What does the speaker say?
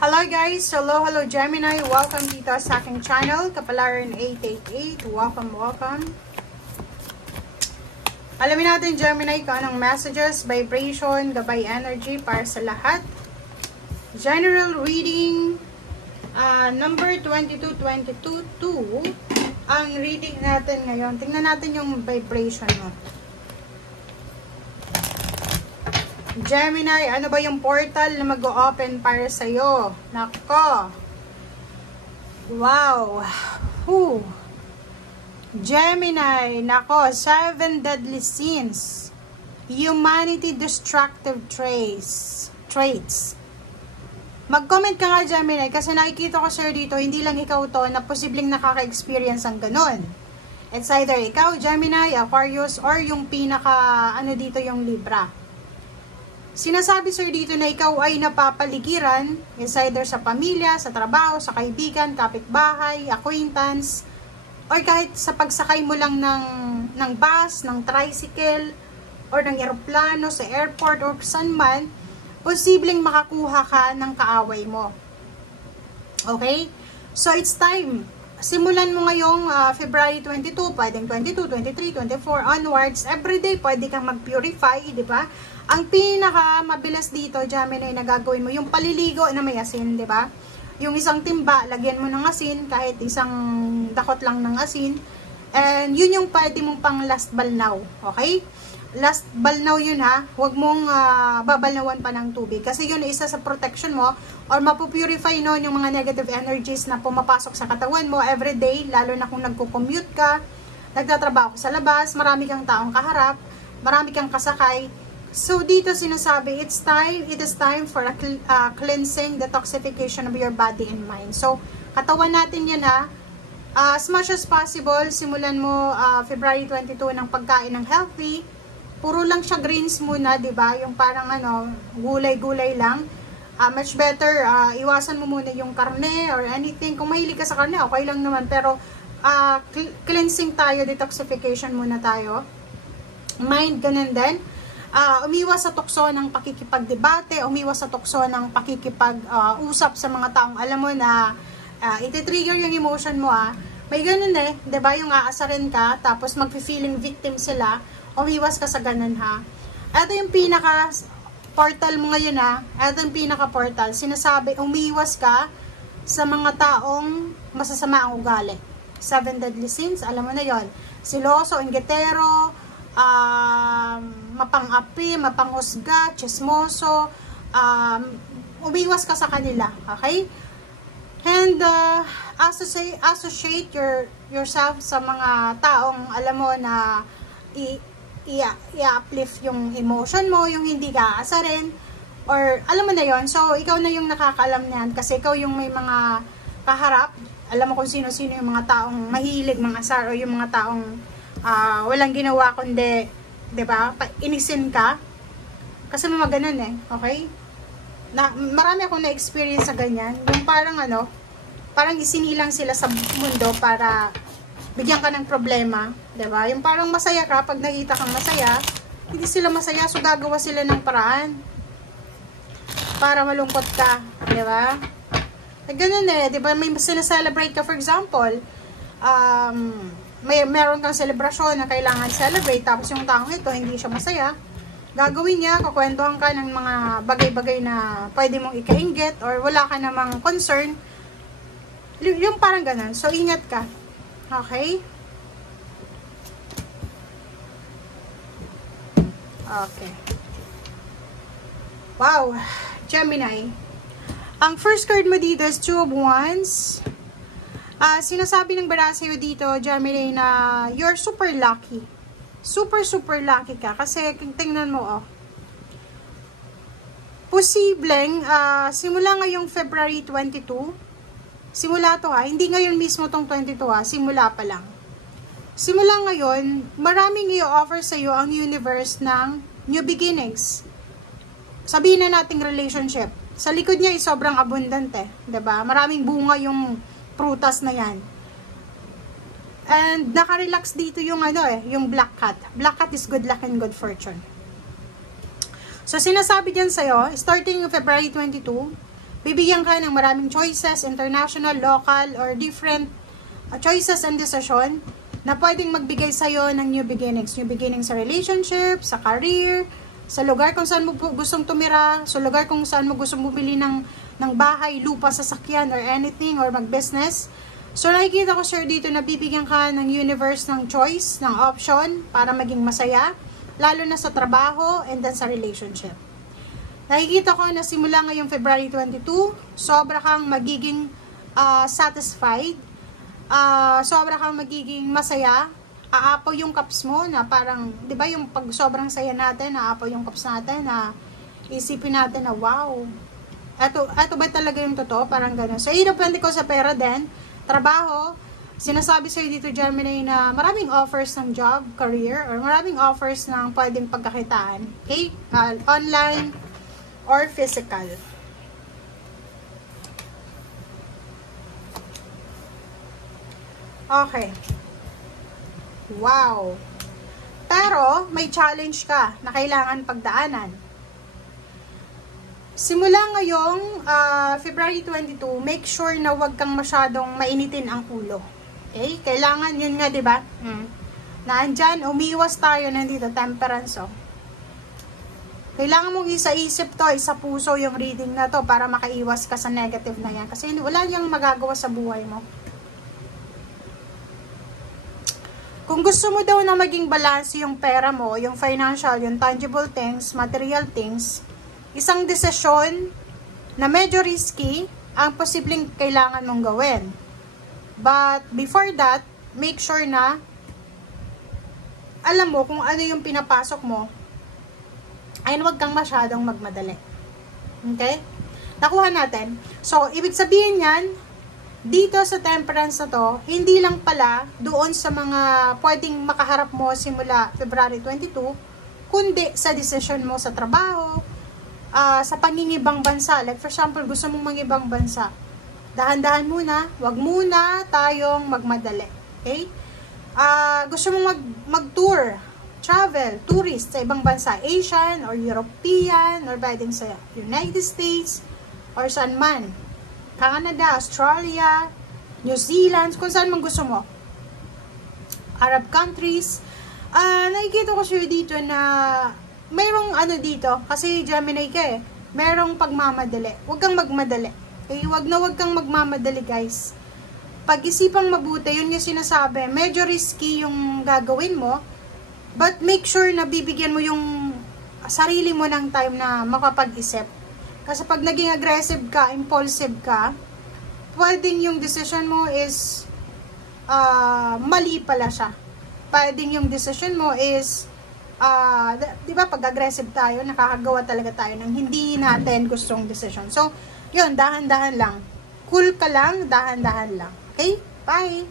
Hello guys! Hello Gemini! Welcome dito sa aking channel, Kapalaran 888. Welcome. Alamin natin Gemini kung anong messages, vibration, gabay energy para sa lahat. General reading, number 2222 ang reading natin ngayon. Tingnan natin yung vibration mo. Gemini, ano ba yung portal na mag-o-open para sa'yo? Nako. Wow. Gemini, nako. 7 deadly sins. Humanity destructive traits. Mag-comment ka nga, Gemini, kasi nakikita ko sir dito, hindi lang ikaw to na posibleng nakaka-experience ang ganun. It's either ikaw, Gemini, Aquarius, or yung pinaka, dito yung Libra. Sinasabi sir dito na ikaw ay napapaligiran, is either sa pamilya, sa trabaho, sa kaibigan, kapitbahay, acquaintance, or kahit sa pagsakay mo lang ng bus, ng tricycle, or ng eroplano, sa airport, or saan man, posibleng makakuha ka ng kaaway mo. Okay? So, it's time. Simulan mo ngayong February 22, pwedeng 22, 23, 24, onwards. Everyday, pwede kang mag-purify, di ba? Ang pinaka mabilis dito, Gemini, na gagawin mo, yung paliligo na may asin, di ba? Yung isang timba, lagyan mo ng asin, kahit isang dakot lang ng asin. And yun yung pwede mong pang last balnaw, okay? Last balnaw yun ha, huwag mong babalnawan pa ng tubig. Kasi yun isa sa protection mo, or mapupurify nun yung mga negative energies na pumapasok sa katawan mo everyday, lalo na kung nagko-commute ka, nagtatrabaho ka sa labas, marami kang taong kaharap, marami kang kasakay. So, dito sinasabi, it is time for a cleansing, detoxification of your body and mind. So, katawan natin yan ha. As much as possible, simulan mo February 22 ng pagkain ng healthy. Puro lang siya greens muna, di ba? Yung parang gulay-gulay lang. Much better, iwasan mo muna yung karne or anything. Kung mahilig ka sa karne, okay lang naman. Pero, cleansing tayo, detoxification muna tayo. Mind, ganun din. Umiwas sa tukso ng pakikipagdebate, umiwas sa tukso ng pakikipag-usap sa mga taong alam mo na iti-trigger yung emotion mo May ganun diba? Yung aasarin ka, tapos mag-feeling victim sila, umiwas ka sa ganun Ito yung pinaka-portal mo ngayon Ito yung pinaka-portal. Sinasabi, umiwas ka sa mga taong masasama ang ugali. 7 deadly sins, alam mo na yon. Siloso, ingetero, mapang-api, mapanghusga, chismoso, umiwas ka sa kanila, okay? And associate yourself sa mga taong alam mo na i-uplift yung emotion mo, yung hindi ka aasarin, or alam mo na yon. So ikaw na yung nakakaalam niyan kasi ikaw yung may mga kaharap, alam mo kung sino-sino yung mga taong mahilig mga asar o yung mga taong walang ginawa kundi, 'di ba? Inisin ka. Kasi mga ganun okay? Marami akong na-experience sa ganyan. Yung parang parang isinilang sila sa mundo para bigyan ka ng problema, 'di ba? Yung parang masaya ka pag nakita kang masaya, hindi sila masaya, so gagawa sila ng paraan para malungkot ka, 'di ba? Ganun 'di ba? May sina-celebrate ka, for example, meron kang selebrasyon na kailangan celebrate, tapos yung taong ito hindi siya masaya, gagawin niya, kukwentuhan ka ng mga bagay-bagay na pwede mong ikainggit or wala ka namang concern, yung parang ganun. So ingat ka, okay? Okay, wow, Gemini, ang first card mo dito is 2 of Wands. Sinasabi ng bara sa'yo dito, Gemini, na you're super lucky. Super lucky ka. Kasi, tingnan mo, posibleng, simula ngayong February 22, simula to hindi ngayon mismo tong 22 simula pa lang. Simula ngayon, maraming i-offer sa'yo ang universe ng new beginnings. Sabihin na nating relationship. Sa likod niya, sobrang abundant diba? Maraming bunga yung prutas na yan. And naka-relax dito yung yung black cat. Black cat is good luck and good fortune. So sinasabi diyan sa'yo, starting February 22, bibigyan ka ng maraming choices, international, local, or different choices and decision na pwedeng magbigay sa'yo ng new beginnings. New beginnings sa relationship, sa career, sa lugar kung saan mo gustong tumira, sa lugar kung saan mo gustong bumili ng bahay, lupa, sasakyan, or anything, or mag-business. So, nakikita ko, sir, dito na bibigyan ka ng universe ng choice, ng option, para maging masaya, lalo na sa trabaho, and then sa relationship. Nakikita ko na simula ngayong February 22, sobra kang magiging satisfied, sobra kang magiging masaya, aapaw yung cups mo na parang, di ba yung pag sobrang saya natin, aapaw yung cups natin na isipin natin na wow, eto ba talaga yung totoo, parang gano'n. So, depende ko sa pera din, trabaho, sinasabi sa'yo dito, Gemini, na maraming offers ng job, career, or maraming offers ng pwedeng pagkakitaan, okay, online, or physical. Okay. Wow. Pero, may challenge ka na kailangan pagdaanan. Simula ngayong February 22, make sure na wag kang masyadong mainitin ang ulo. Okay? Kailangan, yun nga, diba? Nandyan, umiwas tayo, nandito, temperance, oh. Kailangan mong isa-isip to, isa puso yung reading na to para makaiwas ka sa negative na yan. Kasi wala niyang magagawa sa buhay mo. Kung gusto mo daw na maging balance yung pera mo, yung financial, yung tangible things, material things, isang desisyon na medyo risky ang posibleng kailangan mong gawin. But before that, make sure na alam mo kung ano yung pinapasok mo. Ayun, wag kang masyadong magmadali. Okay? Nakuha natin. So, ibig sabihin yan, dito sa temperance na to, hindi lang pala doon sa mga pwedeng makaharap mo simula February 22, kundi sa decision mo sa trabaho, sa pangingibang bansa. Like for example, gusto mong mangibang bansa. Dahan-dahan muna, wag muna tayong magmadali. Okay? Gusto mong mag-tour, travel, tourist sa ibang bansa, Asian or European or pwedeng sa United States or saan man, Canada, Australia, New Zealand, kung saan man gusto mo, Arab countries. Nakikita ko siya dito na mayroong ano dito, kasi Gemini ka eh, mayroong pagmamadali. Huwag kang magmadali. Okay? Huwag kang magmamadali, guys. Pag-isipang mabuti, yun yung sinasabi, medyo risky yung gagawin mo, but make sure na bibigyan mo yung sarili mo ng time na makapag-isip. Kasi pag naging aggressive ka, impulsive ka, pwedeng yung decision mo is mali pala siya. Pwedeng yung decision mo is di ba pag aggressive tayo, nakakagawa talaga tayo ng hindi natin gustong decision. So, yun, dahan-dahan lang. Cool ka lang, dahan-dahan lang. Okay? Bye!